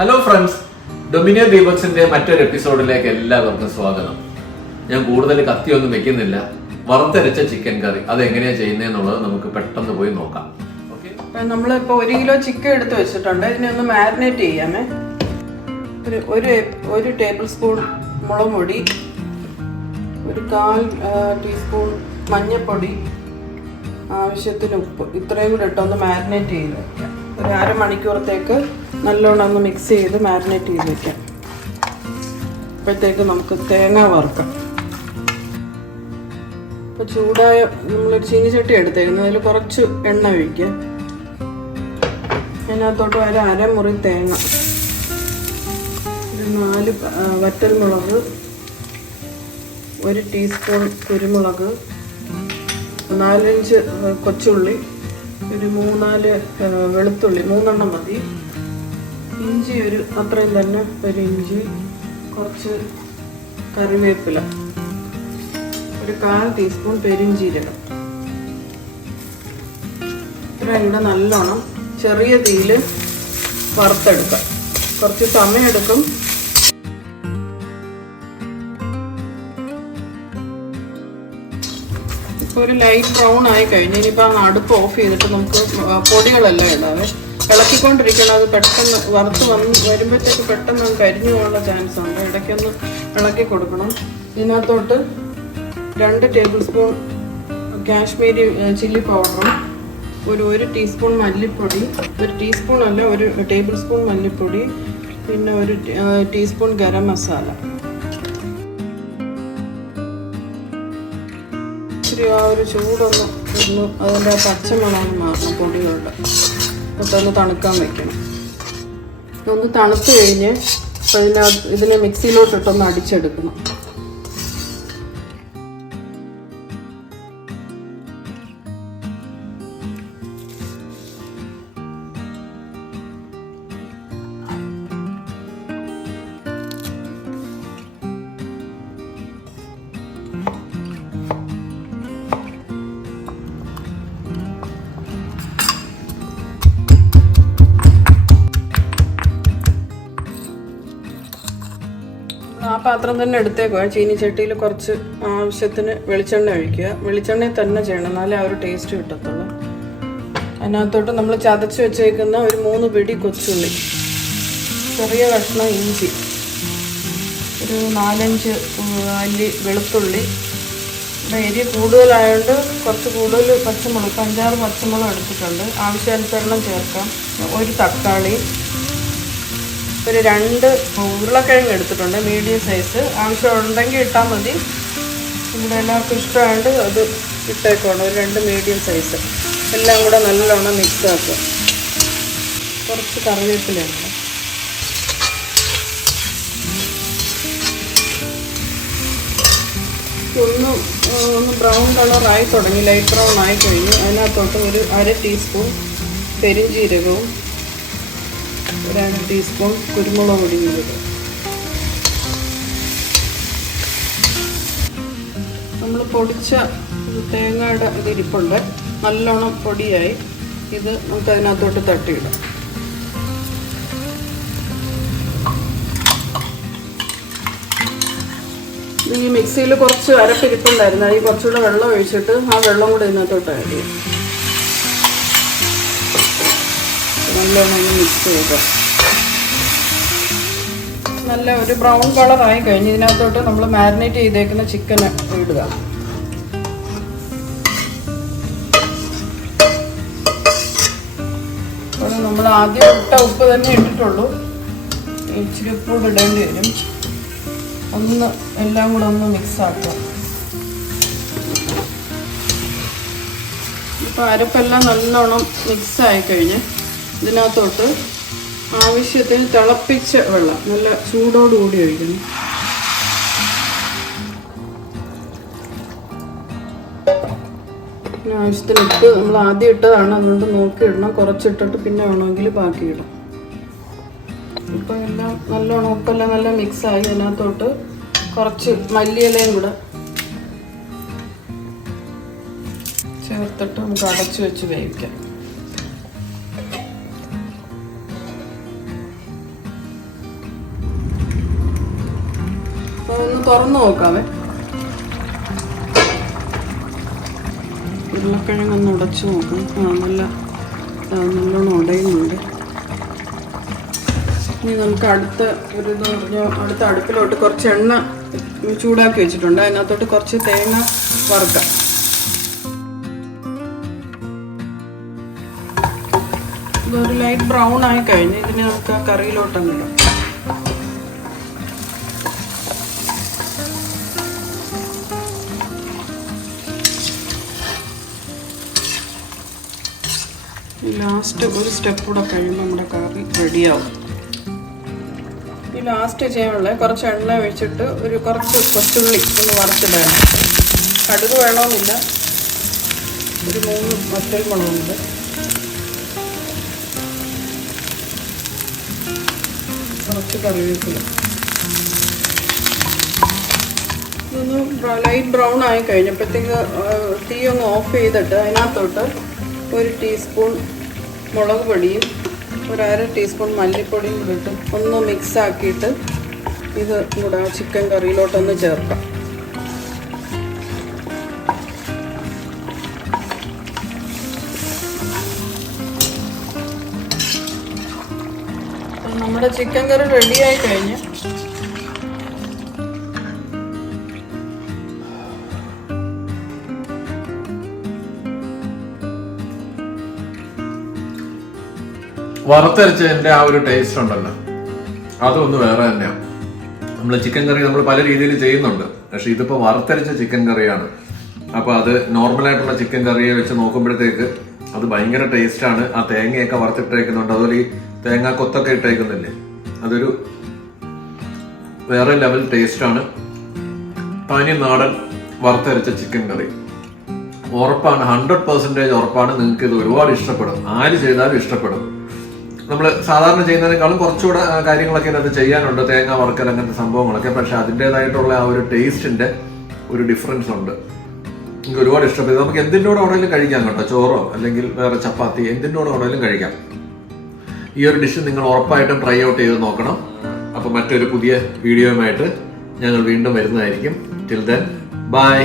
Hello friends, ഡൊമിനിയോ ദീപക്സിന്റെ മറ്റൊരു എപ്പിസോഡിലേക്ക് എല്ലാവർക്കും സ്വാഗതം. ഞാൻ കൂടുതൽ കത്തിയൊന്നും വെക്കുന്നില്ല. വറുത്തരച്ച ചിക്കൻ കറി അതെങ്ങനെയാ ചെയ്യുന്നതെന്നുള്ളത് നമുക്ക് പെട്ടെന്ന് പോയി നോക്കാം. നമ്മളിപ്പോൾ 1 കിലോ ചിക്കൻ എടുത്ത് വെച്ചിട്ടുണ്ട്. ഇതിനെ ഒന്ന് മാരിനേറ്റ് ചെയ്യാമേ. ഒരു ടേബിൾ സ്പൂൺ മുളക് പൊടി, ഒരു 1/4 ടീസ്പൂൺ മഞ്ഞൾപ്പൊടി, ആവശ്യത്തിന് ഉപ്പ്, ഇത്രയും കൂടെ ഇട്ടൊന്ന് മാരിനേറ്റ് ചെയ്ത് വയ്ക്കാം. ഒരു അരമണിക്കൂറത്തേക്ക് നല്ലോണം ഒന്ന് മിക്സ് ചെയ്ത് മാരിനേറ്റ് ചെയ്ത് വയ്ക്കാം. അപ്പോഴത്തേക്ക് നമുക്ക് തേങ്ങ വറുക്കാം. ഇപ്പോൾ ചൂടായ നമ്മളൊരു ചീനിച്ചട്ടി എടുത്തേക്കുന്നത്, അതിൽ കുറച്ച് എണ്ണ ഒഴിക്കുക. അതിനകത്തോട്ട് ഒരു അരമുറി തേങ്ങ, ഒരു 4 വറ്റൽമുളക്, 1 ടീസ്പൂൺ കുരുമുളക്, 4-5 കൊച്ചുള്ളി, ഒരു 3-4 വെളുത്തുള്ളി, 3 മതി. ഇഞ്ചി അത്രയും തന്നെ ഒരു ഇഞ്ചി, കുറച്ച് കറിവേപ്പില, ഒരു 1/4 ടീസ്പൂൺ പെരിഞ്ചീരകം. ഇത്രയും കൂടെ നല്ലോണം ചെറിയ തീയിൽ വറുത്തെടുക്കാം. കുറച്ച് സമയമെടുക്കും. ഇപ്പോൾ ഒരു ലൈറ്റ് ബ്രൗൺ ആയി കഴിഞ്ഞ് ഇനിയിപ്പോൾ അടുപ്പ് ഓഫ് ചെയ്തിട്ട് നമുക്ക് പൊടികളെല്ലാം ഇടാവേ. ഇളക്കിക്കൊണ്ടിരിക്കണം. അത് പെട്ടെന്ന് വറുത്ത് വരുമ്പോഴത്തേക്ക് പെട്ടെന്ന് കരിഞ്ഞു പോകാനുള്ള ചാൻസ് ഉണ്ട്. ഇടയ്ക്കൊന്ന് ഇളക്കി കൊടുക്കണം. ഇതിനകത്തോട്ട് 2 ടേബിൾ സ്പൂൺ കാശ്മീരി ചില്ലി പൗഡറും, ഒരു ടീസ്പൂൺ മല്ലിപ്പൊടി, 1 ടീസ്പൂൺ അല്ല 1 ടേബിൾ സ്പൂൺ മല്ലിപ്പൊടി, പിന്നെ 1 ടീസ്പൂൺ ഗരം മസാല. ഇച്ചിരി ആ ഒരു ചൂടൊന്ന് അതിൻ്റെ പച്ചമണം മാറണം പൊടികളുടെ. ഒന്ന് തണുക്കാൻ വയ്ക്കണം. ഒന്ന് തണുത്ത് കഴിഞ്ഞ് ഇതിനെ മിക്സിയിലോട്ടിട്ടൊന്ന് അടിച്ചെടുക്കണം. ആ പാത്രം തന്നെ എടുത്തേക്കുക. ചീനിച്ചട്ടിയിൽ കുറച്ച് ആവശ്യത്തിന് വെളിച്ചെണ്ണ ഒഴിക്കുക. വെളിച്ചെണ്ണയിൽ തന്നെ ചെയ്യണം, എന്നാലേ ആ ഒരു ടേസ്റ്റ് കിട്ടത്തുള്ളൂ. അതിനകത്തോട്ട് നമ്മൾ ചതച്ച് വെച്ചേക്കുന്ന ഒരു 3 പിടി കൊച്ചുള്ളി, ചെറിയ കഷ്ണം ഇഞ്ചി, ഒരു 4-5 അല്ലി വെളുത്തുള്ളി. ഇവിടെ എരി കൂടുതലായതുകൊണ്ട് കുറച്ച് കൂടുതൽ പച്ചമുളക്, 5-6 പച്ചമുളക് എടുത്തിട്ടുണ്ട്. ആവശ്യാനുസരണം ചേർക്കാം. ഒരു തക്കാളി, ഒരു 2 ഉരുളക്കിഴങ്ങ് എടുത്തിട്ടുണ്ട്, മീഡിയം സൈസ്. ആവശ്യമുണ്ടെങ്കിൽ ഇട്ടാൽ മതി. ഇവിടെ എല്ലാവർക്കും ഇഷ്ടമായത് അത് ഇട്ടേക്കണം. ഒരു 2 മീഡിയം സൈസ്. എല്ലാം കൂടെ നല്ലോണം മിക്സ് ആക്കുക. കുറച്ച് കറിവേപ്പിലയുണ്ട്. ഒന്ന് ബ്രൗൺ കളറായി തുടങ്ങി, ലൈറ്റ് ബ്രൗൺ ആയി കഴിഞ്ഞു. അതിനകത്തോട്ട് ഒരു 1/2 ടീസ്പൂൺ പെരിഞ്ചീരകവും, 1 ടീസ്പൂൺ കുരുമുളക് പൊടിയും ഇടുക. നമ്മൾ പൊടിച്ച തേങ്ങയുടെ ഇതിരിപ്പുണ്ട്, നല്ലോണം പൊടിയായി. ഇത് നമുക്ക് അതിനകത്തോട്ട് തട്ടിയിടാം. ഈ മിക്സിയിൽ കുറച്ച് അരപ്പിരിപ്പുണ്ടായിരുന്നു. അതിൽ കുറച്ചുകൂടെ വെള്ളം ഒഴിച്ചിട്ട് ആ വെള്ളം കൂടെ ഇതിനകത്തോട്ട് ആഡ് ചെയ്യും. നല്ലോണം മിക്സ് ചെയ്യുക. നല്ല ഒരു ബ്രൗൺ കളറായി കഴിഞ്ഞ് ഇതിനകത്തോട്ട് നമ്മൾ മാരിനേറ്റ് ചെയ്തേക്കുന്ന ചിക്കൻ ഇടുക. അപ്പോൾ നമ്മൾ ആദ്യം ഇട്ട ഉപ്പ് തന്നെ ഇട്ടിട്ടുള്ളൂ. ഇച്ചിരി ഉപ്പ് കൂടെ ഇടേണ്ടി വരും. ഒന്ന് എല്ലാം കൂടെ ഒന്ന് മിക്സ് ആക്കുക. ഇപ്പോൾ അരപ്പെല്ലാം നല്ലോണം മിക്സ് ആയിക്കഴിഞ്ഞ് ഇതിനകത്തോട്ട് ആവശ്യത്തിന് തിളപ്പിച്ച വെള്ളം നല്ല ചൂടോടുകൂടി ഒഴിക്കണം. ആവശ്യത്തിന് ഇട്ട് നമ്മൾ ആദ്യം ഇട്ടതാണ്, അതുകൊണ്ട് നോക്കി ഇടണം. കുറച്ചിട്ടിട്ട് പിന്നെ വേണമെങ്കിൽ ബാക്കി ഇടാം. ഇപ്പോൾ എല്ലാം നല്ലോണം ഉപ്പെല്ലാം നല്ല മിക്സായി. അതിനകത്തോട്ട് കുറച്ച് മല്ലിയിലയും കൂടെ ചേർത്തിട്ട് നമുക്ക് അടച്ചു വെച്ച് വേവിക്കാം. തുറന്നു നോക്കാവേ. ഉരുളക്കിഴങ്ങൊന്ന് ഉടച്ചു നോക്കാം. നല്ലോണം ഉടയുന്നുണ്ട്. ഇനി നമുക്ക് അടുത്ത അടുപ്പിലോട്ട് കുറച്ച് എണ്ണ ചൂടാക്കി വെച്ചിട്ടുണ്ട്. അതിനകത്തോട്ട് കുറച്ച് തേങ്ങ വറുക്കാം. ഇതൊരു ലൈറ്റ് ബ്രൗൺ ആയി കഴിഞ്ഞ് ഇതിനെ നമുക്ക് ആ കറിയിലോട്ടങ്ങ് ഇടാം. ലാസ്റ്റ് ഒരു സ്റ്റെപ്പ് കൂടെ കഴിയുമ്പോൾ നമ്മുടെ കറി റെഡിയാവും. ഈ ലാസ്റ്റ് ചെയ്യാനുള്ള കുറച്ച് എണ്ണ ഒഴിച്ചിട്ട് കുറച്ച് കൊച്ചുള്ളി ഒന്ന് വറുത്തിടാൻ. കടുക് വേണമെന്നില്ല. ഒരു 3 വറ്റൽമുളകുണ്ട്. കുറച്ച് കറിവേപ്പില. ഇതൊന്ന് ലൈറ്റ് ബ്രൗൺ ആയി കഴിഞ്ഞപ്പോഴത്തേക്ക് തീ ഒന്ന് ഓഫ് ചെയ്തിട്ട് അതിനകത്തോട്ട് 1 ടീസ്പൂൺ മുളക് പൊടിയും 1/2 ടീസ്പൂൺ മല്ലിപ്പൊടിയും കൂടെ ഇട്ട് ഒന്ന് മിക്സ് ആക്കിയിട്ട് ഇത് കൂടെ ചിക്കൻ കറിയിലോട്ടൊന്ന് ചേർക്കാം. നമ്മുടെ ചിക്കൻ കറി റെഡിയായി കഴിഞ്ഞ് വറുത്തരച്ചതിന്റെ ആ ഒരു ടേസ്റ്റ് ഉണ്ടല്ലോ, അതൊന്ന് വേറെ തന്നെയാണ്. നമ്മൾ ചിക്കൻ കറി നമ്മൾ പല രീതിയിൽ ചെയ്യുന്നുണ്ട്, പക്ഷെ ഇതിപ്പോ വറുത്തരച്ച ചിക്കൻ കറിയാണ്. അപ്പൊ അത് നോർമലായിട്ടുള്ള ചിക്കൻ കറിയെ വെച്ച് നോക്കുമ്പോഴത്തേക്ക് അത് ഭയങ്കര ടേസ്റ്റ് ആണ്. ആ തേങ്ങയൊക്കെ വറുത്തിട്ടേക്കുന്നുണ്ട്, അതുപോലെ ഈ തേങ്ങ കൊത്തൊക്കെ ഇട്ടേക്കുന്നില്ലേ, അതൊരു വേറെ ലെവൽ ടേസ്റ്റ് ആണ്. തനി നാടൻ വറുത്തരച്ച ചിക്കൻ കറി ഉറപ്പാണ്, 100% ഉറപ്പാണ്. നിങ്ങൾക്ക് ഇത് ഒരുപാട് ഇഷ്ടപ്പെടും. ആര് ചെയ്താലും ഇഷ്ടപ്പെടും. നമ്മൾ സാധാരണ ചെയ്യുന്നതിനേക്കാളും കുറച്ചുകൂടെ കാര്യങ്ങളൊക്കെ ഇതിനകത്ത് ചെയ്യാനുണ്ട്, തേങ്ങ വറുക്കൽ അങ്ങനത്തെ സംഭവങ്ങളൊക്കെ. പക്ഷെ അതിൻ്റെതായിട്ടുള്ള ആ ഒരു ടേസ്റ്റിന്റെ ഒരു ഡിഫറൻസ് ഉണ്ട്. എനിക്ക് ഒരുപാട് ഇഷ്ടപ്പെട്ടു. നമുക്ക് എന്തിൻ്റെ കൂടെ വേണമെങ്കിലും കഴിക്കാം കേട്ടോ, ചോറോ അല്ലെങ്കിൽ വേറെ ചപ്പാത്തി എന്തിൻ്റെ കൂടെ വേണമെങ്കിലും കഴിക്കാം. ഈ ഒരു ഡിഷ് നിങ്ങൾ ഉറപ്പായിട്ടും ട്രൈ ഔട്ട് ചെയ്ത് നോക്കണം. അപ്പോൾ മറ്റൊരു പുതിയ വീഡിയോയുമായിട്ട് ഞങ്ങൾ വീണ്ടും വരുന്നതായിരിക്കും. Till then bye.